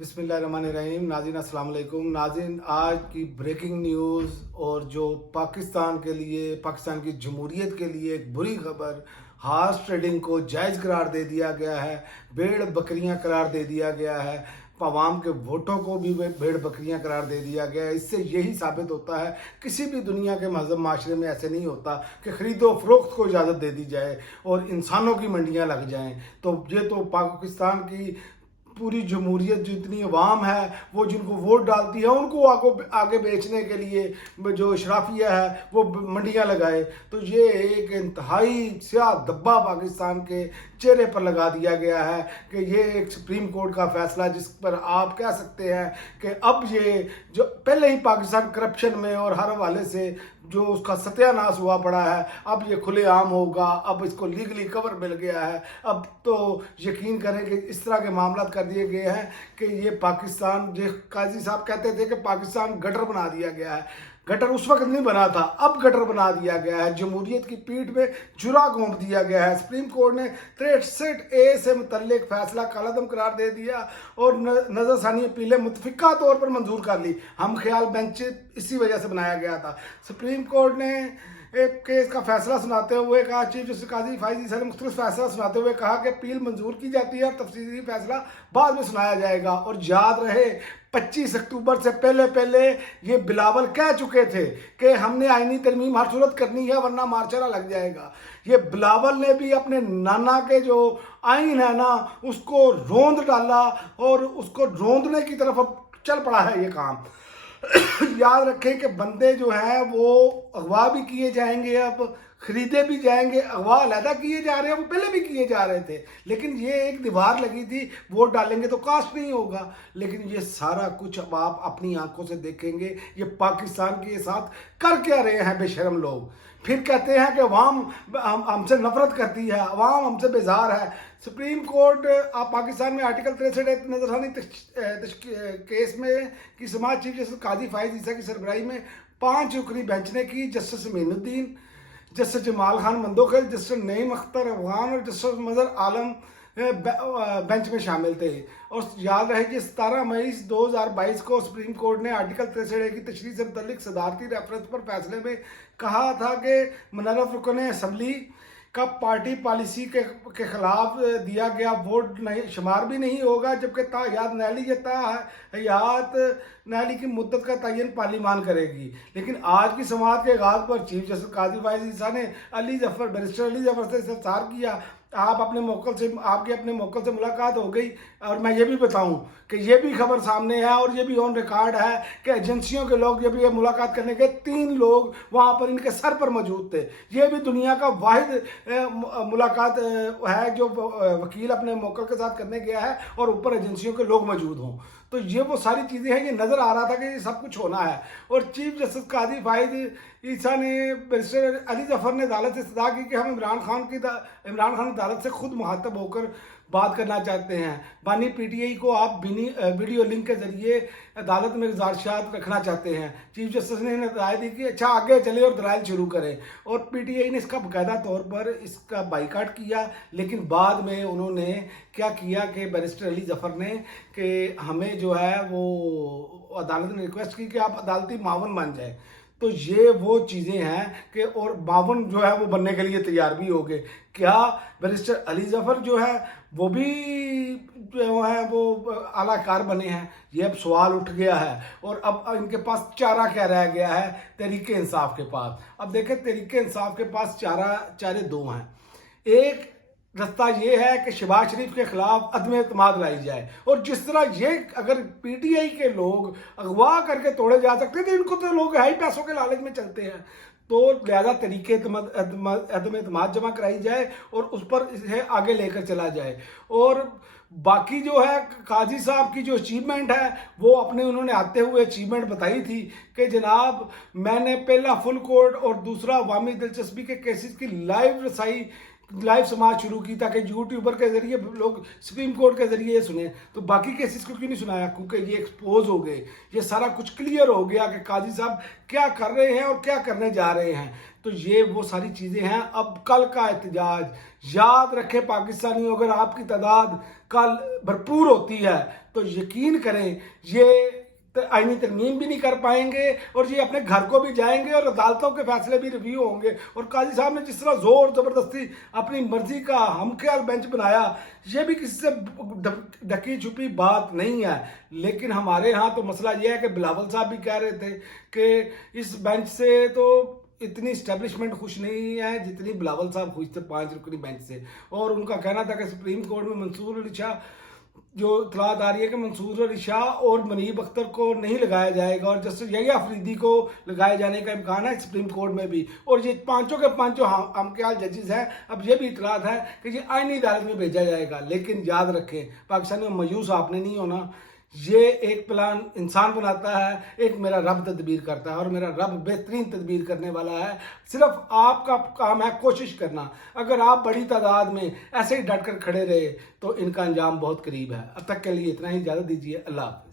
बिस्मिल्लाहिर्रहमानिर्रहीम। नाज़रीन अस्सलाम वालेकुम। नाज़रीन, आज की ब्रेकिंग न्यूज़ और जो पाकिस्तान के लिए, पाकिस्तान की जमहूरियत के लिए एक बुरी खबर, हॉर्स ट्रेडिंग को जायज़ करार दे दिया गया है, भेड़ बकरियां करार दे दिया गया है, अवाम के वोटों को भी भेड़ बकरियां करार दे दिया गया है। इससे यही साबित होता है, किसी भी दुनिया के महज़ब माशरे में ऐसे नहीं होता कि ख़रीदो फरोख्त को इजाज़त दे दी जाए और इंसानों की मंडियां लग जाएं। तो ये तो पाकिस्तान की पूरी जमहूरियत, जो इतनी अवाम है, वो जिनको वोट डालती है, उनको आगे बेचने के लिए जो अशराफिया है वो मंडियां लगाए। तो ये एक इंतहाई स्याह धब्बा पाकिस्तान के चेहरे पर लगा दिया गया है कि ये एक सुप्रीम कोर्ट का फैसला, जिस पर आप कह सकते हैं कि अब ये जो पहले ही पाकिस्तान करप्शन में और हर हवाले से जो उसका सत्यानाश हुआ पड़ा है, अब ये खुलेआम होगा। अब इसको लीगली कवर मिल गया है। अब तो यकीन करें कि इस तरह के मामला कर दिए गए हैं कि ये पाकिस्तान, जो काजी साहब कहते थे कि पाकिस्तान गटर बना दिया गया है, गटर उस वक्त नहीं बना था, अब गटर बना दिया गया है। जमहूरियत की पीठ में जुरा घोंप दिया गया है। सुप्रीम कोर्ट ने 63A से मुतल्लिक फैसला कालादम करार दे दिया और नजरसानी अपीलें मुतफिका तौर पर मंजूर कर ली। हम ख्याल बेंच इसी वजह से बनाया गया था। सुप्रीम कोर्ट ने एक केस का फैसला सुनाते हुए कहा, चीफ जस्टिस काजी फाइज ईसा ने मुख्तलिफ फैसला सुनाते हुए कहा कि अपील मंजूर की जाती है और तफसीली फैसला बाद में सुनाया जाएगा। और याद रहे, 25 अक्टूबर से पहले ये बिलावल कह चुके थे कि हमने आईनी तरमीम हर सूरत करनी है वरना मार्चरा लग जाएगा। ये बिलावल ने भी अपने नाना के जो आइन है ना, उसको रोंद डाला और उसको रोंदने की तरफ अब चल पड़ा है ये काम। याद रखें कि बंदे जो हैं वो अगवा भी किए जाएंगे, अब खरीदे भी जाएंगे। अगवा अलहदा किए जा रहे हैं, वो पहले भी किए जा रहे थे, लेकिन ये एक दीवार लगी थी, वोट डालेंगे तो कास्ट नहीं होगा। लेकिन ये सारा कुछ अब आप अपनी आंखों से देखेंगे। ये पाकिस्तान के साथ कर क्या रहे हैं बेशरम लोग। फिर कहते हैं कि अवाम हमसे नफरत करती है, अवाम हमसे बेजार है। सुप्रीम कोर्ट आप पाकिस्तान में आर्टिकल 63 नजरसानी केस में की समाज चीफ जस्टिस काजी फाइज ईसा की सरबराही में 5 रुकनी बेंच ने की। Justice Aminuddin, justice Jamal Khan Mandokhail, justice Naeem Akhtar Afghan और जस्टिस मजहर आलम बेंच में शामिल थे। और याद रहे कि 17 मई 2022 को सुप्रीम कोर्ट ने आर्टिकल 63 की तशरीह से मुतल्लिक सदारती रेफरेंस पर फैसले में कहा था कि मुनर्रफ रुकन असम्बली का पार्टी पॉलिसी के खिलाफ दिया गया वोट नहीं शुमार भी नहीं होगा, जबकि ताहयात न्यायाली की मुद्दत का तयन पार्लिमान करेगी। लेकिन आज की समाअत के आगाज पर चीफ जस्टिस काजी फाइज ईसा ने बैरिस्टर अली जफर से इस्तफसार किया। आपके अपने मौक़िफ़ से मुलाकात हो गई। और मैं ये भी बताऊं कि ये भी खबर सामने है और ये भी ऑन रिकॉर्ड है कि एजेंसियों के लोग जब ये मुलाकात करने गए, 3 लोग वहाँ पर इनके सर पर मौजूद थे। ये भी दुनिया का वाहिद मुलाकात है जो वकील अपने मौक़िफ़ के साथ करने गया है और ऊपर एजेंसियों के लोग मौजूद हों। तो ये वो सारी चीज़ें हैं, ये नज़र आ रहा था कि ये सब कुछ होना है। और चीफ जस्टिस काजी फाइज ईसा ने, बैरिस्टर अली जफर ने अदालत से इस्तदा की कि हम इमरान खान अदालत से खुद मुखातब होकर बात करना चाहते हैं। बानी पीटीआई को आप वीडियो लिंक के जरिए अदालत में गुजारिशात रखना चाहते हैं। चीफ जस्टिस ने राय दी कि अच्छा आगे चले और दलाइल शुरू करें। और पीटीआई ने इसका बाकायदा तौर पर इसका बाइकाट किया। लेकिन बाद में उन्होंने क्या किया कि बैरिस्टर अली जफर ने कि हमें जो है वो अदालत ने रिक्वेस्ट की कि आप अदालती मावन बन जाए। तो ये वो चीज़ें हैं कि और मावन जो है वो बनने के लिए तैयार भी हो गए। क्या बैरिस्टर अली जफर जो है वो भी जो है वो आलाकार बने हैं? ये अब सवाल उठ गया है। और अब इनके पास चारा क्या रह गया है तहरीक इंसाफ के पास। अब देखें, तहरीक इंसाफ के पास चारे 2 हैं। एक रास्ता ये है कि शहबाज शरीफ के खिलाफ अदम एतमाद लाई जाए। और जिस तरह ये अगर पीटीआई के लोग अगवा करके तोड़े जा सकते थे, इनको तो लोग हाई पैसों के लालच में चलते हैं, तो लिहाजा तरीके अदम एतमाद जमा कराई जाए और उस पर इसे आगे लेकर चला जाए। और बाकी जो है काजी साहब की जो अचीवमेंट है वो उन्होंने आते हुए अचीवमेंट बताई थी कि जनाब मैंने पहला फुल कोर्ट और दूसरा अवामी दिलचस्पी के केसेस की लाइव समाज शुरू की ताकि यूट्यूबर के जरिए लोग सुप्रीम कोर्ट के जरिए सुने। तो बाकी केसेस को क्यों नहीं सुनाया? क्योंकि ये एक्सपोज हो गए, ये सारा कुछ क्लियर हो गया कि काजी साहब क्या कर रहे हैं और क्या करने जा रहे हैं। تو یہ وہ ساری چیزیں ہیں. اب کل کا احتجاج یاد رکھے پاکستانیوں، اگر آپ کی تعداد کل بھرپور ہوتی ہے تو یقین کریں یہ آئینی ترمیم بھی نہیں کر پائیں گے اور یہ اپنے گھر کو بھی جائیں گے اور عدالتوں کے فیصلے بھی ریویو ہوں گے. اور قاضی صاحب نے جس طرح زور زبردستی اپنی مرضی کا ہم خیال بینچ بنایا، یہ بھی کسی سے ڈکی چھپی بات نہیں ہے. لیکن ہمارے ہاں تو مسئلہ یہ ہے کہ بلاول صاحب بھی کہہ رہے تھے کہ اس بینچ سے تو اتنی اسٹیبلشمنٹ خوش نہیں ہے جتنی بلاول صاحب خوش تھے 5 رکنی بینچ سے. اور ان کا کہنا تھا کہ سپریم کورٹ میں منصور علی شاہ، جو اطلاعات آ رہی ہے کہ منصور علی شاہ اور منیب اختر کو نہیں لگایا جائے گا اور جسٹس یحییٰ آفریدی کو لگائے جانے کا امکان ہے سپریم کورٹ میں بھی. اور یہ پانچوں کے پانچوں ہم خیال ججز ہیں. اب یہ بھی اطلاعات ہے کہ یہ آئینی عدالت میں بھیجا جائے گا. لیکن یاد رکھیں پاکستانیوں، مایوس آپ نے نہیں ہونا. یہ ایک پلان انسان بناتا ہے، ایک میرا رب تدبیر کرتا ہے اور میرا رب بہترین تدبیر کرنے والا ہے. صرف آپ کا کام ہے کوشش کرنا. اگر آپ بڑی تعداد میں ایسے ہی ڈٹ کر کھڑے رہے تو ان کا انجام بہت قریب ہے. اب تک کے لیے اتنا ہی، اجازت دیجیے. اللہ حافظ.